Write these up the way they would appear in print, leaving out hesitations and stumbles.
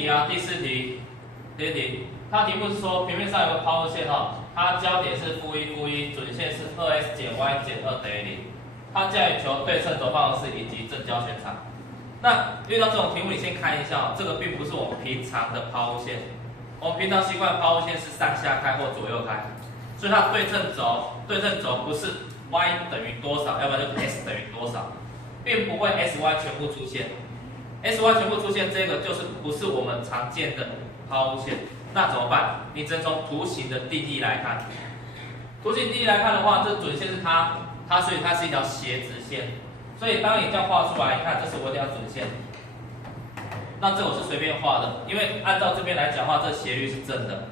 题啊，第四题，它题目是说平面上有个抛物线它交点是-1，准线是2x 减 y 减2等于0，它叫你求对称轴方程式以及正交旋长。那遇到这种题目，你先看一下这个并不是我们平常的抛物线，我们平常习惯抛物线是上下开或左右开，所以它对称轴不是 y 等于多少，要不然就是 s 等于多少，并不会 sy 全部出现。sy 全部出现，这个就是不是我们常见的抛物线。那怎么办？你只能从图形的定义来看。图形定义来看的话，这准线是所以它是一条斜直线。所以当你这样画出来，你看这是我一条准线。那这我是随便画的，因为按照这边来讲的话，这斜率是正的。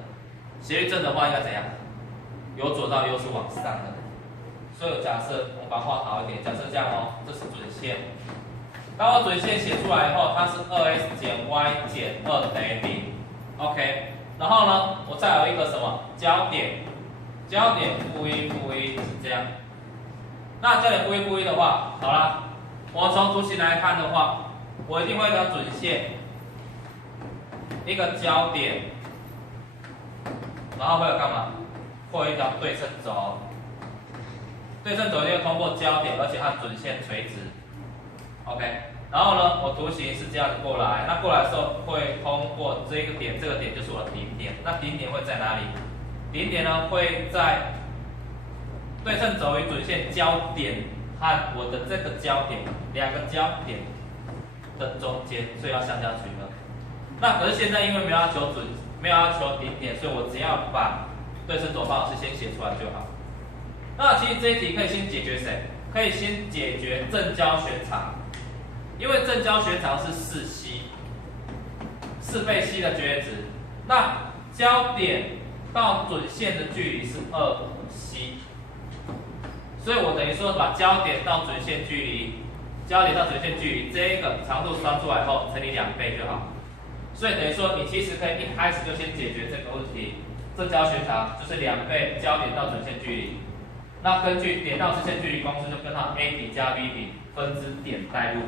斜率正的话应该怎样？由左到右是往上的。所以假设我们把它画好一点，假设这样这是准线。当我准线写出来以后，它是2x 减 y 减2等于0 ，OK。然后呢，我再有一个什么交点-1是这样。那交点-1的话，好啦，我从图形来看的话，我一定会一条准线，一个交点，然后会有干嘛？会有一条对称轴。对称轴就通过交点，而且和准线垂直 ，OK。然后呢，我图形是这样子过来，那过来的时候会通过这个点就是我的顶点。那顶点会在哪里？顶点呢会在对称轴与准线交点和我的这个交点两个交点的中间，所以要相加取分。那可是现在因为没有要求顶点，所以我只要把对称轴方程式先写出来就好。那其实这一题可以先解决谁？可以先解决正交旋长，因为正交旋长是4倍 c 的绝缘值。那交点到准线的距离是2c， 所以我等于说把交点到准线距离这个长度算出来后乘以2倍就好。所以等于说你其实可以一开始就先解决这个问题，正交旋长就是2倍交点到准线距离。那根据点到直线距离公式，就根号 a 底加 b 底分之点带入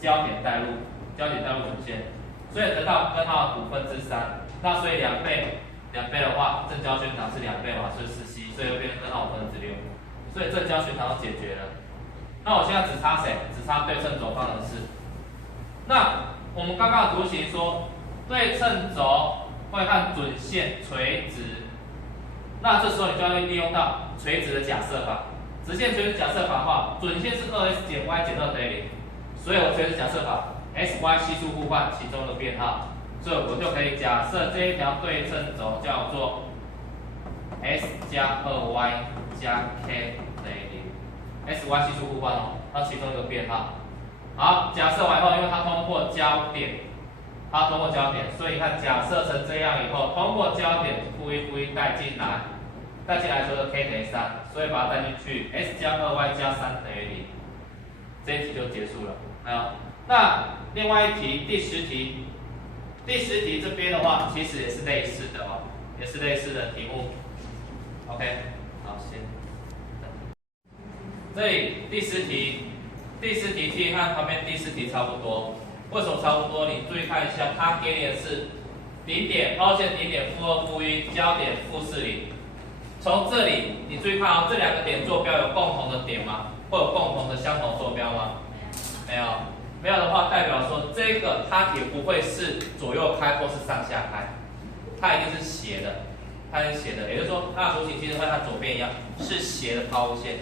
交点带入准线，所以得到根号3/5。那所以2倍的话，正交旋长是2倍嘛，所以4c，所以会变成根号6/5。所以正交旋长解决了。那我现在只差谁？只差对称轴方程式。那我们刚刚的图形说，对称轴会和准线垂直。那这时候你就要利用到垂直的假设法。直线垂直假设法的话，准线是2x 减 y 减2等于0，所以我垂直假设法 ，x、y 系数互换其中的变号，所以我就可以假设这一条对称轴叫做 s 加 2y 加 k 等于0。x、y 系数互换它其中一个变号。好，假设完后，因为它通过交点，所以你看假设成这样以后，通过交点-1带进来之后 k 等于3，所以把它带进去 ，s 加 2y 加3等于0，这一题就结束了。好，那另外一题第10题这边的话，其实也是类似的题目。OK， 好，先。这里第10题其实和旁边第4题差不多。为什么差不多？你注意看一下，它给你的是顶点抛线顶点-2-1，交点-40。从这里你注意看这两个点坐标有共同的点吗？会有共同的相同坐标吗？没有。没有的话，代表说这个它也不会是左右开或是上下开，它一定是斜的。也就是说它的图形其实会和左边一样是斜的抛物线。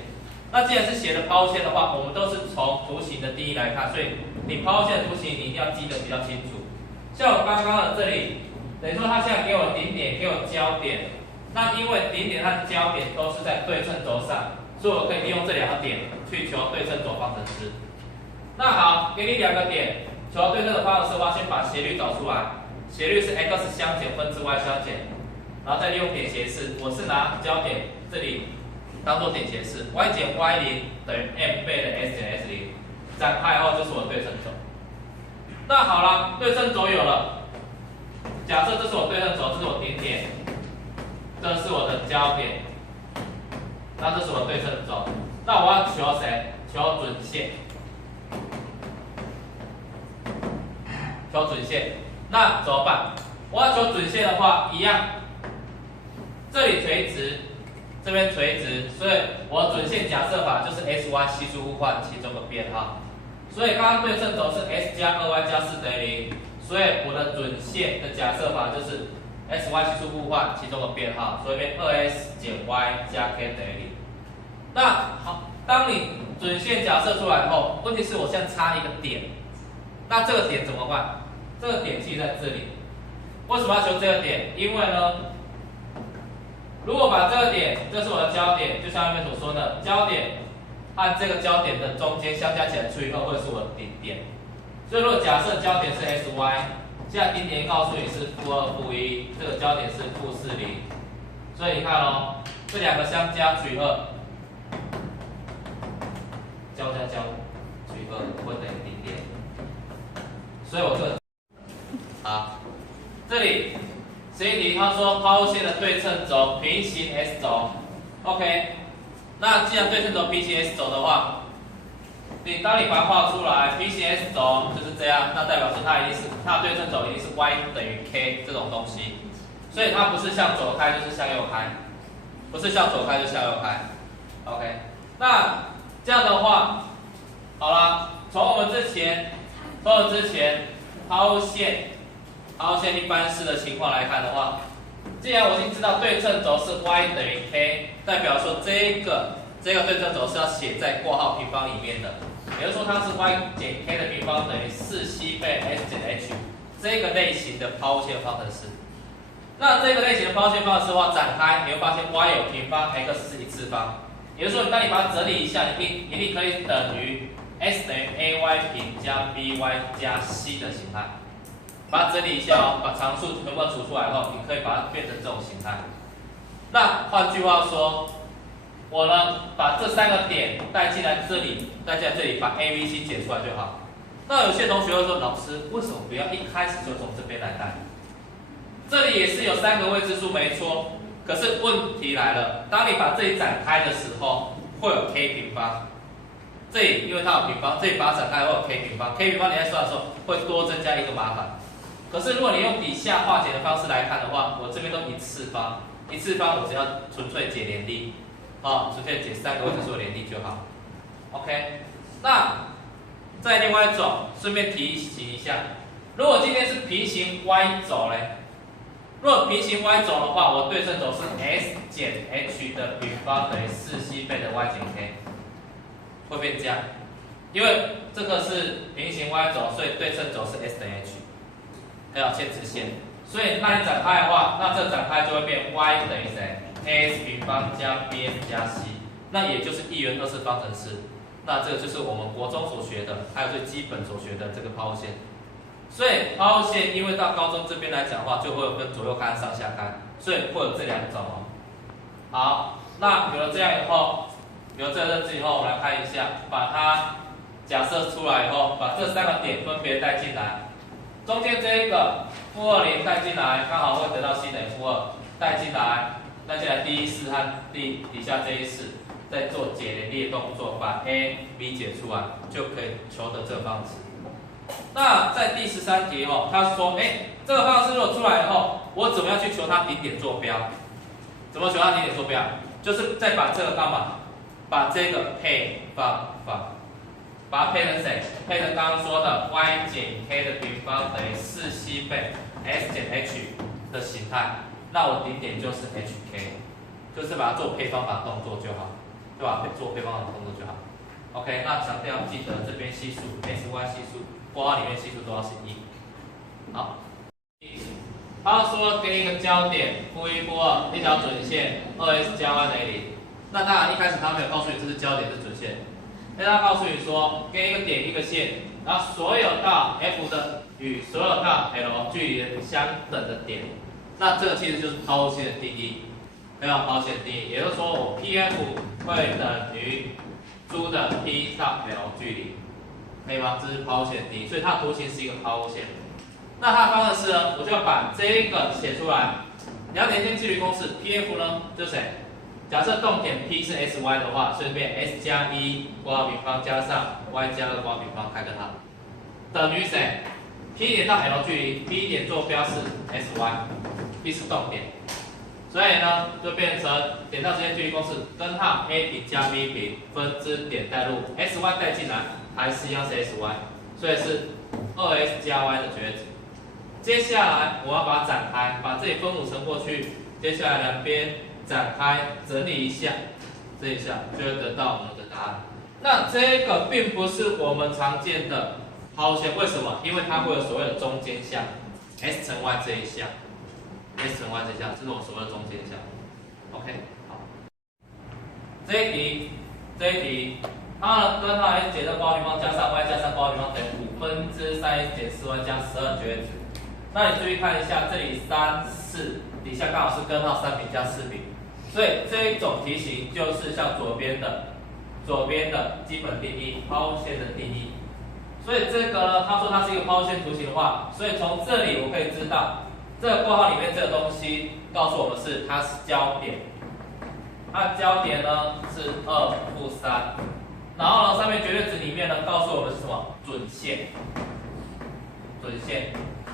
那既然是斜的抛物线的话，我们都是从图形的定义来看，所以你抛物线的图形你一定要记得比较清楚。像我刚刚的这里，等于说它现在给我顶点，给我交点，那因为顶点和交点都是在对称轴上，所以我可以利用这两个点去求对称轴方程式。那好，给你两个点，求对称轴方程式的话，先把斜率找出来，斜率是 x 相减分之 y 相减，然后再利用点斜式，我是拿交点这里当做点斜式 ，y 减 y0等于 m 倍的 s 减 s0， 展开后就是我的对称轴。那好了，对称轴有了，假设这是我对称轴，这是我顶点，这是我的交点，那这是我对称轴。那我要求谁？求准线。那怎么办？我要求准线的话，一样，这里垂直，这边垂直，所以我准线假设法就是 sy 系数互换其中的编号。所以刚刚对称轴是 s 加 2y 加4等于0，所以我的准线的假设法就是 sy 系数互换其中的编号，所以变 2s 减 y 加 k 等于0。那好，当你准线假设出来后，问题是我现在差一个点，那这个点怎么办？这个点记在这里。为什么要求这个点？因为呢，如果把这个点，这是我的焦点，就像上面所说的，焦点和这个焦点的中间相加起来除以2会是我的顶点。所以如果假设焦点是 sy， 现在顶点告诉你是-2、-1，这个焦点是-40，所以你看哦，这两个相加除以2，交除以2会等于顶点。所以我这个好，这里实验题他说抛物线的对称轴平行 S 轴 ，OK。那既然对称轴平行 S 轴的话，当你把它画出来，平行 S 轴就是这样，那代表说它的对称轴一定是 y 等于 k 这种东西，所以它不是向左开就是向右开，不是向左开就向右开 ，OK。那这样的话，好了，从我们之前抛物线一般式的情况来看的话，既然我已经知道对称轴是 y 等于 k， 代表说这个对称轴是要写在括号平方里面的，也就是说它是 y 减 k 的平方等于4c倍 s 减 h 这个类型的抛物线方程式。那这个类型的抛物线方程式的话展开，你会发现 y 有平方 ，x 是一次方，也就是说当你把它整理一下，你一定可以等于 s 等于 ay 平加 by 加 c 的形态。把它整理一下哦，把常数全部除出来后，你可以把它变成这种形态。那换句话说，我呢把这3个点带进来这里，把 A、B、C 解出来就好。那有些同学会说，老师为什么不要一开始就从这边来带？这里也是有3个未知数没错，可是问题来了，当你把这里展开的时候，会有 k 平方。这里因为它有平方，这里把它展开会有 k 平方，k 平方你在算的时候会多增加一个麻烦。可是如果你用底下化简的方式来看的话，我这边都一次方，我只要纯粹解联立，纯粹解3个未知数的联立就好。OK， 那再另外一种，顺便提醒一下，如果今天是平行 y 轴嘞，如果平行 y 轴的话，我对称轴是 s 减 h 的平方等于4c倍的 y 减 k， 会变这样，因为这个是平行 y 轴，所以对称轴是 s 等于 h。还有切直线，所以那你展开的话，那这展开就会变 y 等于谁 ？ax 平方加 bx 加 c， 那也就是一元二次方程式。那这个就是我们国中所学的，还有最基本所学的这个抛物线。所以抛物线因为到高中这边来讲的话，就会有分左右开、上下开，所以会有这2种哦。好，那有了这样以后，有了这个认知以后，我们来看一下，把它假设出来以后，把这3个点分别带进来。中间这一个-20带进来，刚好会得到 c 等于-2，带进来第一式和底下这一式，再做解联立的动作，把 a、b 解出来，就可以求得这个方程。那在第13题哦，他说，这个方程式如果出来以后，我怎么样去求它顶点坐标？怎么求它顶点坐标？就是再把这个干嘛？把这个配方法。把它配成谁？配成刚刚说的 y 减 k 的平方等于4c倍 s 减 h 的形态，那我顶点就是 hk， 就是把它做配方法动作就好，对吧？做配方法动作就好。OK， 那强调记得这边系数 sy 系数，括号里面系数都要是1。好，他说给一个焦点-1、-2，一条准线 2s 加 y 等于0。那当然一开始他没有告诉你这是焦点，是准线。他告诉你说，跟一个点一个线，然后所有到 F 的与所有到 L 距离相等的点，那这个其实就是抛物线的定义，抛物线的定义，也就是说我 PF 会等于猪的 P 到 L 距离，可以吗？这是抛物线的定义，所以它的图形是一个抛物线。那它的方程式呢，我就要把这一个写出来。两点间距离公式 PF 呢，就是谁？假设动点 P 是 sy 的话，所以变 s 加1括号平方加上 y 加2括号平方开个号，等于谁？ ，P 点到 L 距离 ，P 点坐标是 SY，B 是动点，所以呢就变成点到直线距离公式根号 A 平加 B 平分之点带入 SY 带进来，还是一样是 SY， 所以是2S 加 Y 的绝值。接下来我要把它展开，把这里分母乘过去，接下来两边展开整理一下，这一下就会得到我们的答案。那这个并不是我们常见的抛线，为什么？因为它会有所谓的中间项 S 乘 Y 这一项 ，S 乘 Y 这一项，这是我们所谓的中间项。OK， 好。这一题，它呢根号 S 减的高平方加上 Y 加上高平方等于3S 减 4Y 加12绝值。那你注意看一下，这里3、4底下刚好是根号3平加4平，所以这一种题型就是像左边的基本定义，抛线的定义。所以这个呢，他说它是一个抛线图形的话，所以从这里我可以知道，这个括号里面这个东西告诉我们是它是焦点，它的焦点呢是2、-3，然后呢上面绝对值里面呢告诉我们是什么？准线，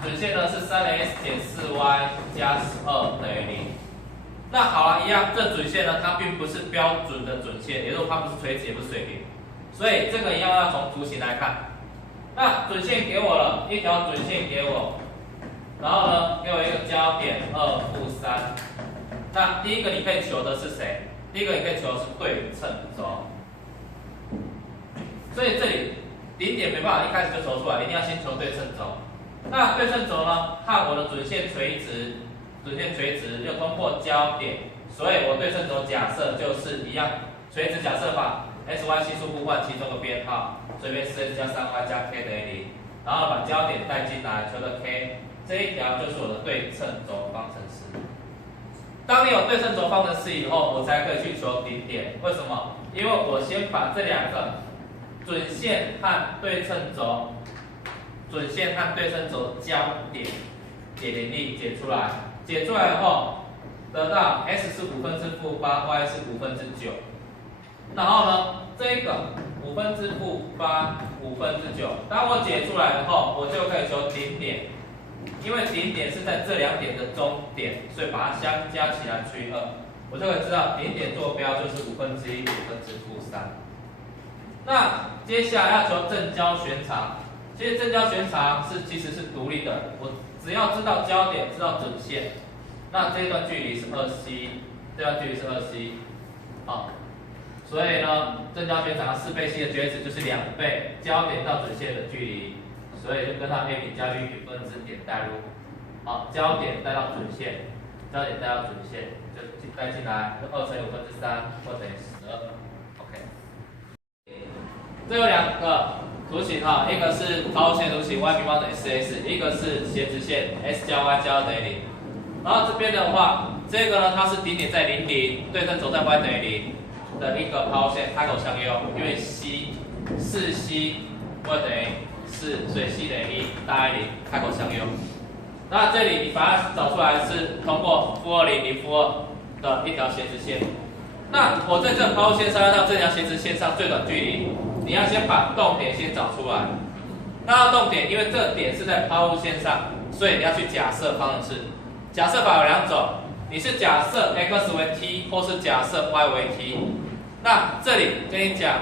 准线呢是3S 减 4Y 加12等于0。那好了，一样，这准线呢，它并不是标准的准线，也就是说它不是垂直也不是水平，所以这个一样要从图形来看。那准线给我了一条准线给我，然后呢给我一个焦点2、-3。那第一个你可以求的是谁？第一个你可以求的是对称轴。所以这里顶点没办法一开始就求出来，一定要先求对称轴。那对称轴呢，和我的准线垂直又通过交点，所以我对称轴假设就是一样，垂直假设法 ，SY 系数互换其中的编号，这边 4S 加 3Y 加 K 等于0，然后把焦点带进来，求的 K， 这一条就是我的对称轴方程式。当你有对称轴方程式以后，我才可以去求顶点。为什么？因为我先把这两个准线和对称轴交点解联立解出来，解出来后得到 S 是8/5，Y 是9/5。然后呢，这个5/8/5/9，当我解出来以后，我就可以求顶点，因为顶点是在这两点的中点，所以把它相加起来除以2，我就可以知道顶点坐标就是1/5/-3。那接下来要求正交旋长，其实正交旋长其实是独立的，我只要知道焦点，知道准线，那这一段距离是2C， 这段距离是2C， 好，所以呢，正交旋长4倍 C 的绝值就是2倍焦点到准线的距离，所以就跟它 A 平加 B 平分之点带入，好，焦点带到准线，就带进来，就2乘以5/3或等于12。OK， 这有两个图形哈，一个是抛线图形 y 平方等于 4x， 一个是斜直线 s 加 y 加2等于0。然后这边的话，这个呢它是顶点在0、0，对称轴在 y 等于0的一个抛线，开口相用，因为 4C y 等于4，所以 c 等于1，大于0，开口相用。那这里你把它找出来是通过-2、0、-2的一条斜直线。那我在这抛线上要到这条斜直线上最短距离，你要先把动点先找出来。那动点，因为这个点是在抛物线上，所以你要去假设方程式。假设法有两种，你是假设 x 为 t， 或是假设 y 为 t。那这里跟你讲，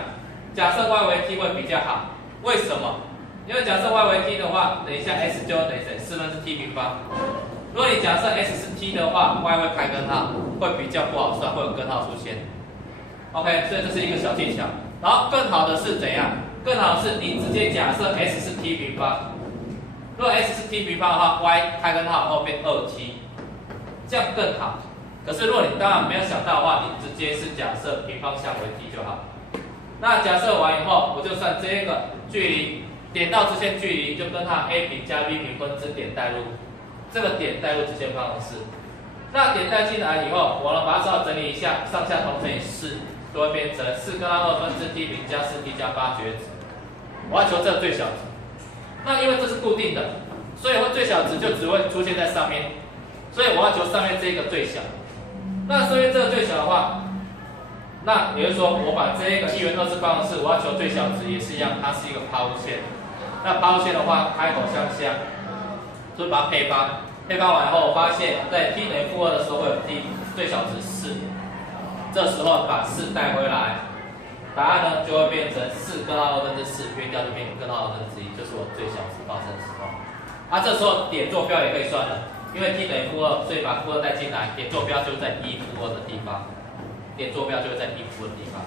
假设 y 为 t 会比较好。为什么？因为假设 y 为 t 的话，等一下 s 就等于谁？4分之t平方。如果你假设 s 是 t 的话 ，y 会开根号，会比较不好算，会有根号出现。OK， 所以这是一个小技巧。然后更好的是怎样？更好的是你直接假设 s 是 t 平方。如果 s 是 t 平方的话 ，y 开根号后变2t， 这样更好。可是如果你当然没有想到的话，你直接是假设平方项为 t 就好。那假设完以后，我就算这个距离点到直线距离，就跟它 a 平加 b 平分之点带入。这个点带入直线方程式，那点带进来以后，我呢把它只好整理一下，上下同乘以4，就会变成4根号2分之 t 平加4t 加8绝值。我要求这个最小值，那因为这是固定的，所以最小值就只会出现在上面，所以我要求上面这个最小。那上面这个最小的话，那也就是说我把这个1元2次方程式，我要求最小值也是一样，它是一个抛物线。那抛线的话，开口向下，所以把它配方。配方完后，发现在 t 等于负2的时候会有 t 最小值4，这时候把4带回来，答案呢就会变成4根号4/4，约掉就变根号1/1，就是我最小值发生的时候。啊，这时候点坐标也可以算了，因为 t 等于负2，所以把负2带进来，点坐标就在1负2的地方，点坐标就会在1负2的地方。